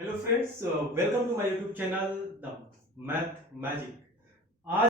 Hello friends, welcome to my YouTube channel the math magic. आज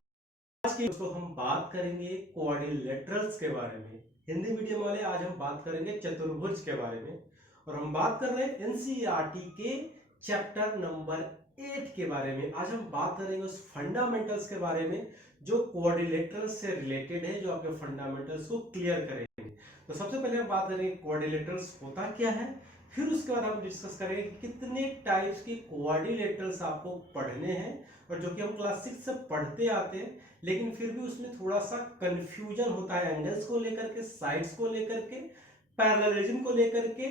की दोस्तों हम बात करेंगे क्वाड्रिलेटरल्स के बारे में। हिंदी मीडियम वाले आज हम बात करेंगे चतुर्भुज के बारे में। और हम बात कर रहे हैं एनसीईआरटी के चैप्टर नंबर 8 के बारे में। आज हम बात करेंगे उस फंडामेंटल्स के बारे में जो क्वाड्रिलेटरल्स से रिलेटेड है, जो आपके फंडामेंटल्स को क्लियर करेंगे। तो सबसे पहले हम बात करेंगे क्वाड्रिलेटरल्स होता क्या है, फिर उसके बाद हम डिस्कस करेंगे कितने टाइप्स के क्वाड्रिलेटरल्स आपको पढ़ने हैं, और जो कि हम क्लास 6 से पढ़ते आते हैं, लेकिन फिर भी उसमें थोड़ा सा कंफ्यूजन होता है एंगल्स को लेकर के, साइड्स को लेकर के, पैरेललिज्म को लेकर के,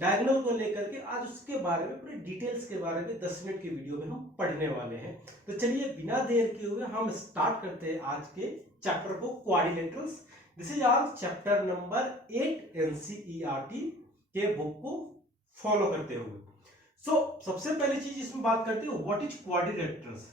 डायगोनल को लेकर के। आज उसके बारे में पूरे डिटेल्स के बारे में 10 मिनट की वीडियो में हम पढ़ने वाले हैं। तो चलिए बिना देर किए हुए हम स्टार्ट करते हैं आज के चैप्टर को, quadrilaterals. This is our chapter number 8 NCERT के बुक को फॉलो करते हुए। सबसे पहली चीज इसमें बात करते हैं व्हाट इज क्वाड्रिलेटरल्स।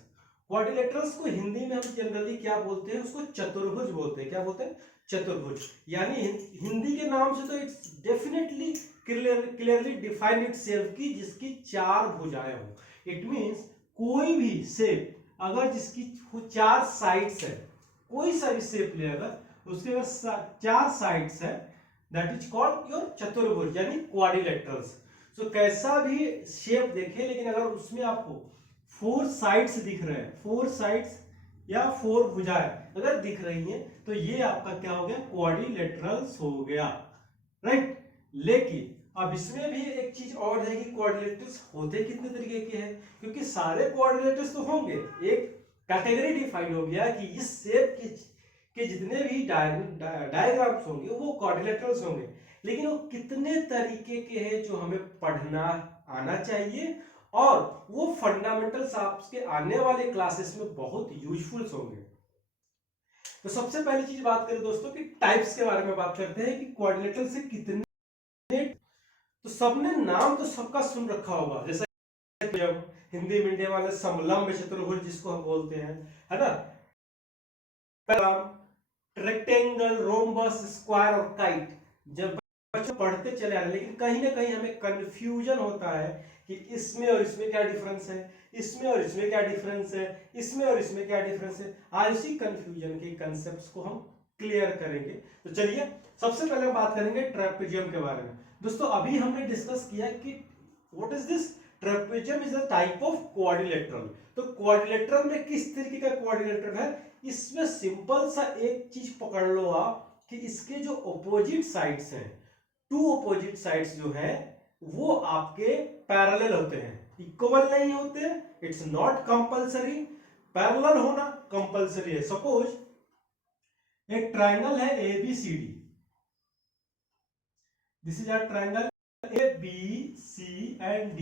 क्वाड्रिलेटरल्स को हिंदी में हम जनरली क्या बोलते हैं, उसको चतुर्भुज बोलते हैं। क्या बोलते हैं? चतुर्भुज। यानी हिंदी के नाम से तो it's definitely clearly define itself की जिसकी 4 भुजाएं हो। इट मींस कोई भी शेप अगर जिसकी 4 साइड्स है, कोई सा भी शेप ले अगर उसके अगर 4 साइड्स है, दैट इज कॉल्ड योर चतुर्भुज यानी क्वाड्रिलेटरल्स। सो कैसा भी शेप देखे, लेकिन अगर उसमें आपको 4 साइड्स दिख रहे हैं, 4 साइड्स या 4 भुजाएं अगर दिख रही हैं, तो ये आपका क्या हो गया? क्वाड्रिलेटरल्स हो गया, राइट। लेकिन अब इसमें भी एक चीज और है कि क्वाड्रिलेटरल्स होते कितने तरीके के हैं, क्योंकि सारे क्वाड्रिलेटरल्स तो होंगे। एक कैटेगरी डिफाइन हो गया कि इस शेप के जितने भी डायग्राम्स होंगे वो क्वाड्रिलेटरल्स होंगे, लेकिन वो कितने तरीके के हैं जो हमें पढ़ना आना चाहिए, और वो फंडामेंटल्स आपके आने वाले क्लासेस में बहुत यूजफुल होंगे। तो सबसे पहली चीज बात करें दोस्तों कि टाइप्स के बारे में बात करते हैं कि क्वाड्रिलेटरल से कितने। तो सबने नाम तो सबका सुन रखा होगा, जैसे हिंदी मीडियम वाले समलंब चतुर्भुज जिसको हम बोलते हैं, है ना, रेक्टेंगल, रोम्बस, स्क्वायर और काइट। जब बच्चे पढ़ते चले आ रहे, लेकिन कहीं ना कहीं हमें कंफ्यूजन होता है कि इसमें और इसमें क्या डिफरेंस है, इसमें और इसमें क्या डिफरेंस है, इसमें और इसमें क्या डिफरेंस है। आज इसी कंफ्यूजन के कंसेप्ट्स को हम क्लियर करेंगे। तो चलिए सबसे पहले हम बात करेंगे ट्रेपेजियम के बारे में। दोस्तों अभी हमने डिस्कस किया कि what is this trapezium is a type of quadrilateral. तो क्वाड्रिलेटरल में किस तरीके का क्वाड्रिलेटरल है, इसमें सिंपल सा एक चीज पकड़ लो आप कि इसके जो ऑपोजिट साइड्स हैं, 2 ऑपोजिट साइड्स जो है वो आपके पैरेलल होते हैं, इक्वल नहीं होते। इट्स नॉट कंपलसरी, पैरेलल होना कंपलसरी है। सपोज एक ट्रायंगल है ABCD, this is a triangle ABC and D।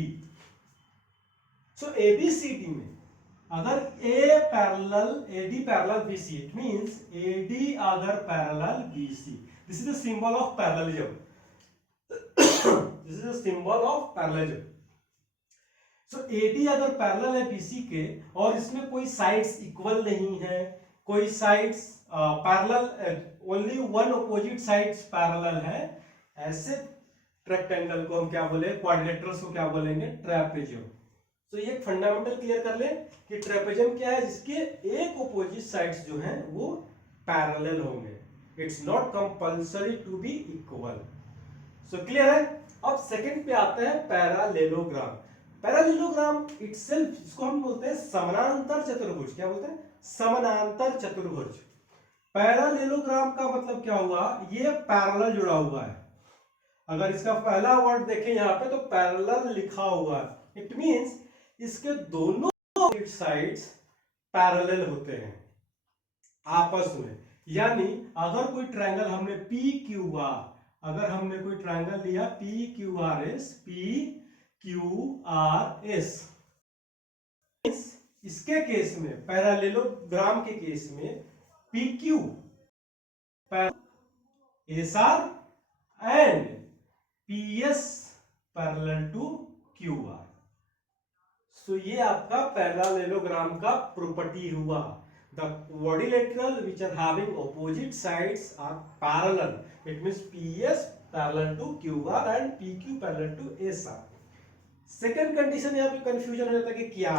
So ABCD में अगर A parallel AD parallel BC, it means AD अगर parallel BC, this is the symbol of parallelism. This is the symbol of parallelism. So AD अगर parallel है BC के, और इसमें कोई sides equal नहीं है, कोई sides parallel, only one opposite sides parallel है, ऐसे रेक्टेंगल को हम क्या बोले, क्वाड्रिलेटरल्स को क्या बोलेंगे? ट्रेपेजियम। तो ये फंडामेंटल क्लियर कर ले कि ट्रेपेजियम क्या है, जिसके एक ऑपोजिट साइड्स जो हैं वो पैरेलल होंगे। It's not compulsory to be equal. So clear है। अब सेकंड पे आते हैं पैरालेलोग्राम। पैरालेलोग्राम इटसेल्फ, जिसको हम बोलते हैं समानांतर चतुर्भुज। क्या बोलते हैं? समानांतर चतुर्भुज। पैरालेलोग्राम का मतलब क्या हुआ? ये पैरेलल जुड़ा हुआ है। अगर इसका पहला वर्ड देखें यहाँ पे तो पैरेलल लिखा हुआ है, इट मींस इसके दोनों साइड्स पैरेलल होते हैं आपस में। यानी अगर कोई ट्रायंगल हमने PQR, अगर हमने कोई ट्रायंगल लिया PQRS, PQRS, इसके केस में, पैरालेलोग्राम के केस में PQ SR and PS parallel to QR। So ये आपका पैरालेलोग्राम का प्रॉपर्टी हुआ। The quadrilateral which are having opposite sides are parallel. It means PS parallel to QR and PQ parallel to SR. Second condition यहाँ पे confusion हो जाता है कि क्या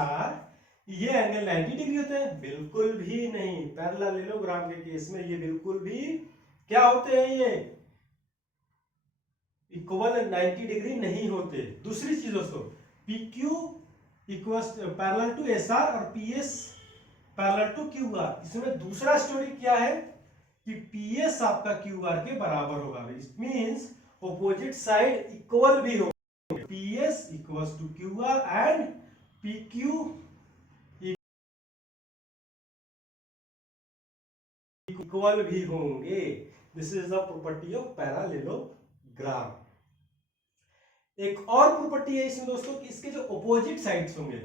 ये एंगल 90 डिग्री होते हैं? बिल्कुल भी नहीं। पैरेललोग्राम के केस में ये बिल्कुल भी क्या होते हैं, ये इक्वल 90 डिग्री नहीं होते। दूसरी चीज दोस्तों, P Q equal parallel to S R और P S parallel to Q R. इसमें दूसरा स्टोरी क्या है कि पी एस आपका क्यू आर के बराबर होगा। It means opposite side equal भी होगा। P S equal to Q R and P Q equal भी होंगे। This is the property of parallelogram. एक और प्रॉपर्टी है इसमें दोस्तों कि इसके जो ऑपोजिट साइड्स होंगे,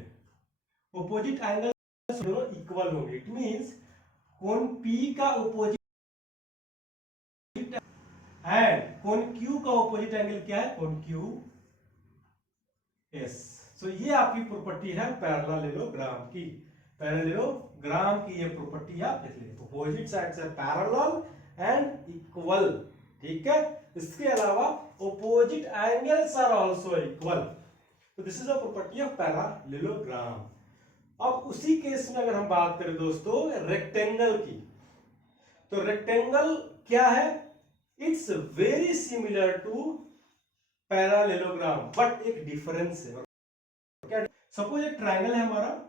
ऑपोजिट एंगल दोनों इक्वल होंगे। इट मींस कोण P का ऑपोजिट एंड कोण Q का ऑपोजिट एंगल क्या है? कोण QS। सो ये आपकी प्रॉपर्टी है पैरेललोग्राम की। पैरेललोग्राम की ये प्रॉपर्टी आप देख लीजिए, opposite sides are parallel and equal. ठीक है, इसके अलावा opposite angles are also equal। तो this is the property of parallelogram. अब उसी केस में अगर हम बात करें दोस्तों रेक्टेंगल की, तो रेक्टेंगल क्या है? It's very similar to parallelogram, but एक डिफरेंस है। क्या? सपोज एक ट्राइंगल है हमारा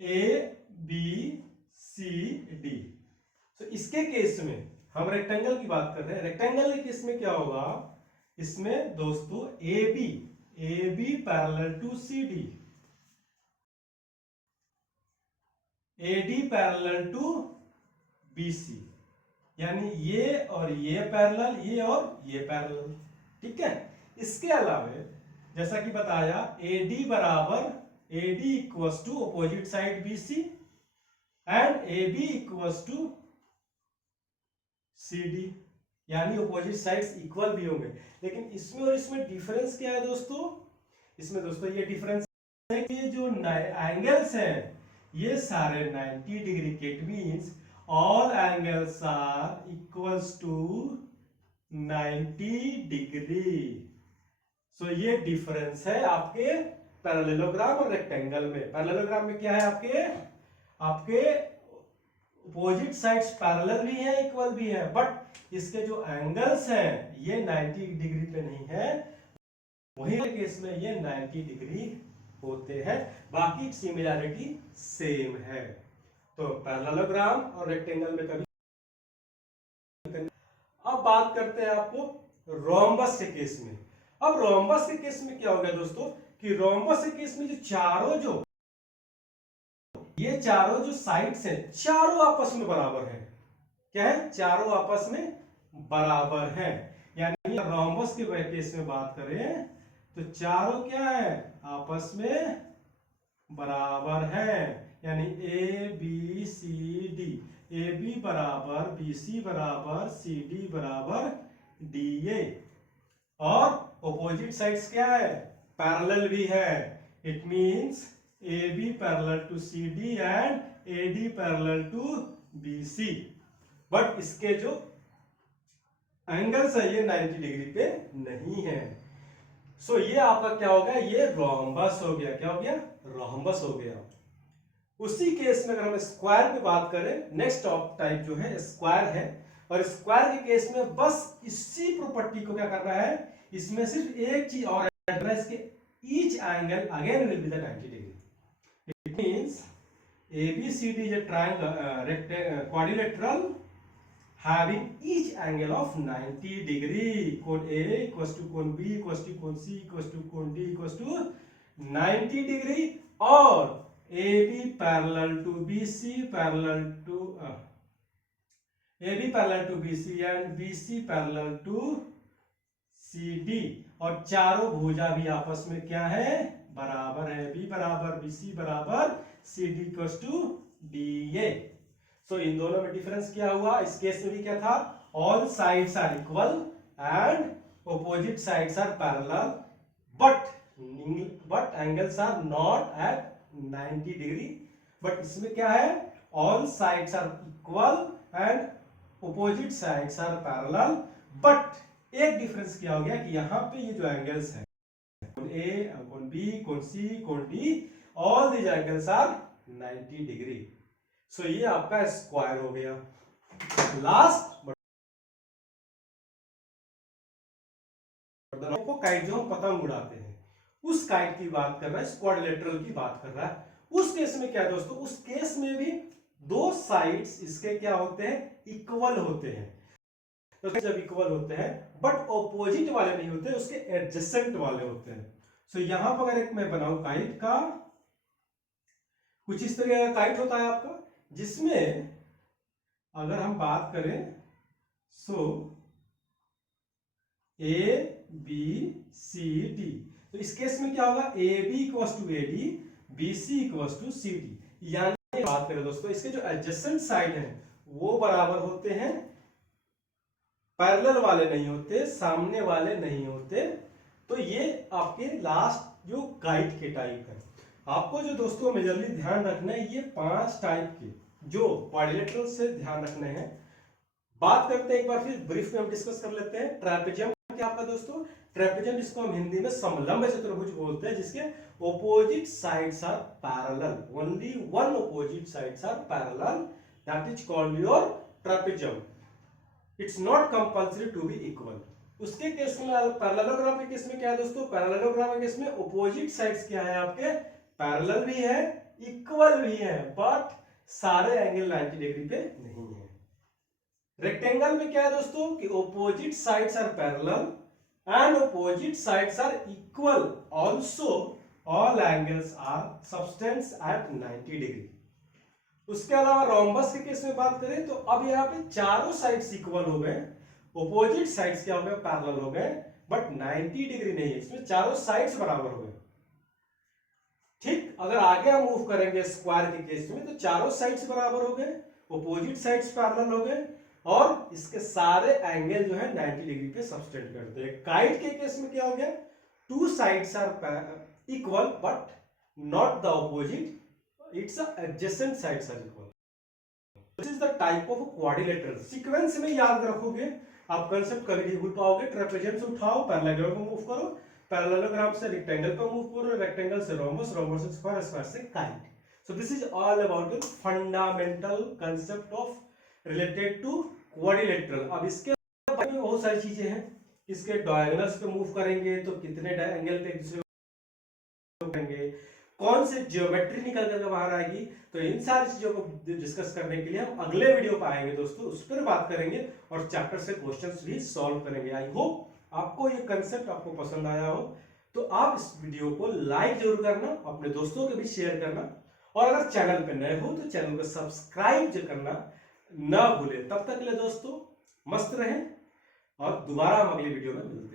ABCD। तो इसके केस में हम रेक्टेंगल की बात कर रहे हैं। रेक्टेंगल के केस में क्या होगा? इसमें दोस्तों AB parallel to CD, AD parallel to BC, यानी ये और ये पैरेलल, ये और ये पैरेलल। ठीक है, इसके अलावा जैसा कि बताया AD equals to opposite side BC and AB equals to CD, यानी ऑपोजिट साइड्स इक्वल भी होंगे। लेकिन इसमें और इसमें डिफरेंस क्या है दोस्तों? इसमें दोस्तों ये डिफरेंस है कि जो एंगल्स हैं ये सारे 90 डिग्री के। It means all angles are equals to 90 degree. So ये डिफरेंस है आपके पैरेललोग्राम और रेक्टेंगल में। पैरेललोग्राम में क्या है? आपके अपोजिट साइड्स पैरेलल भी है, इक्वल भी है, बट इसके जो एंगल्स हैं ये 90 डिग्री पे नहीं है। वही केस में ये 90 डिग्री होते हैं, बाकी सिमिलरिटी सेम है। तो पैरेललोग्राम और रेक्टेंगल में कभी। अब बात करते हैं आपको रोम्बस के केस में। अब रोम्बस के केस में क्या हो गया दोस्तों कि रोम्बस के केस में ये चारों जो साइड्स हैं चारों आपस में बराबर हैं। क्या है? चारों आपस में बराबर हैं। यानी रोम्बस के केस में बात करें तो चारों क्या है? आपस में बराबर हैं। यानी ABCD, AB बराबर BC बराबर CD बराबर DA। और ऑपोजिट साइड्स क्या है? पैरेलल भी है। It means AB parallel to CD and AD parallel to BC, but इसके जो एंगल्स है ये 90 डिग्री पे नहीं है। सो ये आपका क्या हो गया? ये रोम्बस हो गया। क्या हो गया? रोम्बस हो गया। उसी केस में अगर हम स्क्वायर पे बात करें, नेक्स्ट टाइप जो है स्क्वायर है, और स्क्वायर के केस में बस इसी प्रॉपर्टी को क्या करना है? इसमें सिर्फ एक चीज और एड्रेस के each angle again will be the 90 degree. It means ABCD is a triangle quadrilateral having each angle of 90 degree. Cone A equals to cone B equals to cone C equals to cone D equals to 90 degree, और AB parallel to BC parallel to AB parallel to BC and BC parallel to CD, और चारों भुजा भी आपस में क्या है? बराबर है। B बराबर BC बराबर CD इक्वल्स टू DA। सो इन दोनों में डिफरेंस क्या हुआ? इस केस में भी क्या था? All sides are equal and opposite sides are parallel, but angles are not at 90 degree. But इसमें क्या है? All sides are equal and opposite sides are parallel, but एक डिफरेंस क्या हो गया कि यहाँ पे ये जो एंगल्स है, कोण ए, कोण बी, कोण सी, कोण D, all these angles are 90 degree. So ये आपका स्क्वायर हो गया। लास्ट को काइट जो हम पतंग उड़ाते हैं उस काइट की बात कर रहा है, क्वाड्रिलेटरल की बात कर रहा है। उस केस में क्या है दोस्तों, उस केस में भी दो साइड्स इसके क्या होते हैं, इक्वल होते हैं। तो जब इक्वल होते हैं बट ऑपोजिट वाले नहीं होते, उसके एडजेसेंट वाले होते हैं। सो यहां पर अगर एक मैं बनाऊं काइट का, कुछ इस तरह का काइट होता है आपका, जिसमें अगर हम बात करें सो ए बी सी डी, तो इस केस में क्या होगा, A B equals to A D, B C equals to C D. यानी बात करें दोस्तों, इसके जो एडजेसेंट साइड हैं वो बराबर होते हैं, पैरेलल वाले नहीं होते, सामने वाले नहीं होते। तो ये आपके लास्ट जो गाइड के टाइप है। आपको जो दोस्तों मेजरली ध्यान रखना है, ये 5 टाइप के जो क्वाड्रिलेटरल से ध्यान रखने हैं। बात करते हैं एक बार फिर ब्रीफ में हम डिस्कस कर लेते हैं। ट्रेपेजियम क्या आपका दोस्तों, ट्रेपेजियम जिसको हम हिंदी में समलंब चतुर्भुज बोलते हैं, जिसके opposite sides are parallel, only one opposite sides are parallel, that is called your trapezium. It's not compulsory to be equal. उसके केस में पैरेललोग्राम के केस में क्या है दोस्तों, पैरेललोग्राम के केस में ऑपोजिट साइड्स क्या है आपके, पैरेलल भी है, इक्वल भी है, बट सारे एंगल 90 डिग्री पे नहीं है। रेक्टेंगल में क्या है दोस्तों कि opposite sides are parallel and opposite sides are equal, also all angles are subtense at 90 degree. उसके अलावा रोम्बस के केस में बात करें तो अब यहाँ पे चारों साइड्स इक्वल हो गए, ऑपोजिट साइड्स क्या हो गए, पैरेलल हो गए, बट 90 डिग्री नहीं है, इसमें चारों साइड्स बराबर हो गए। ठीक, अगर आगे हम मूव करेंगे स्क्वायर के केस में तो चारों साइड्स बराबर हो गए, ऑपोजिट साइड्स पैरेलल हो गए, और इसके सारे एंगल जो है 90 डिग्री पे सबटेंड करते हैं। काइट के केस में क्या हो गया, two sides are equal but not the opposite, it's adjacent sides are equal. This is the type of quadrilateral. Sequence में याद रखोगे, आप कंसेप्ट कभी नहीं भूल पाओगे। ट्रेपेजियम से उठाओ, पैरेललोग्राम को मूव करो, पैरेललोग्राम से रेक्टेंगल पर मूव करो, रेक्टेंगल से रोम्बस, रोम्बस से स्क्वायर, स्क्वायर से kite. So this is all about the fundamental concept of related to quadrilateral. अब इसके बारे में बहुत सारी चीजें हैं। इसके डायगोनल्स पे मूव करेंगे तो कितने एंगल पे एक दूसरे को करेंगे, कौन से ज्योमेट्री निकल कर बाहर आएगी, तो इन सारी चीजों को डिस्कस करने के लिए हम अगले वीडियो पर आएंगे दोस्तों, उस पर बात करेंगे और चैप्टर से क्वेश्चंस भी सॉल्व करेंगे। आई होप आपको ये कंसेप्ट आपको पसंद आया हो, तो आप इस वीडियो को लाइक जरूर करना, अपने दोस्तों को भी शेयर करना, और अगर चैनल पे नए हो तो चैनल को सब्सक्राइब करना ना भूले। तब तक के लिए दोस्तों मस्त रहें और दोबारा हम अगली वीडियो में मिलते हैं।